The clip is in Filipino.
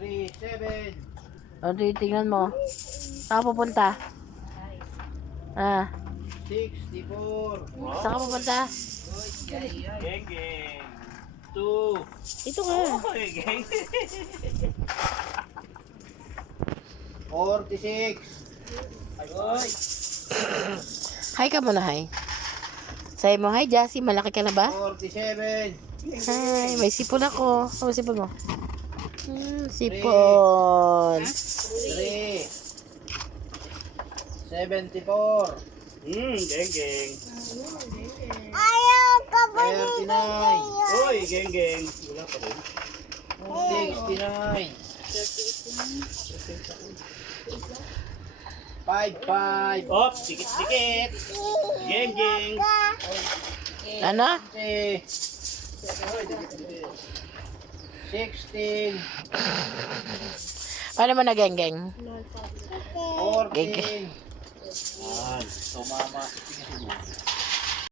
37. O, tingnan mo. Saan ka pupunta? Ah, 64. saan ka pupunta? Geng geng. 2. Ito ka. Oy, geng. 46. Oy. Hi ka muna, hi. Say mo, hi, Jassy. Malaki ka na ba? 47. Hi, may sipon ako. Ano sipon mo? Sipon. 3. 74. Geng geng. Ayaw ka ba 39. Uy, geng geng. Wala pa rin. 69. 55. Op, dikit-dikit. Geng geng. Ano? 16. Paano mo na, geng-geng? 14. Yan. Tumama.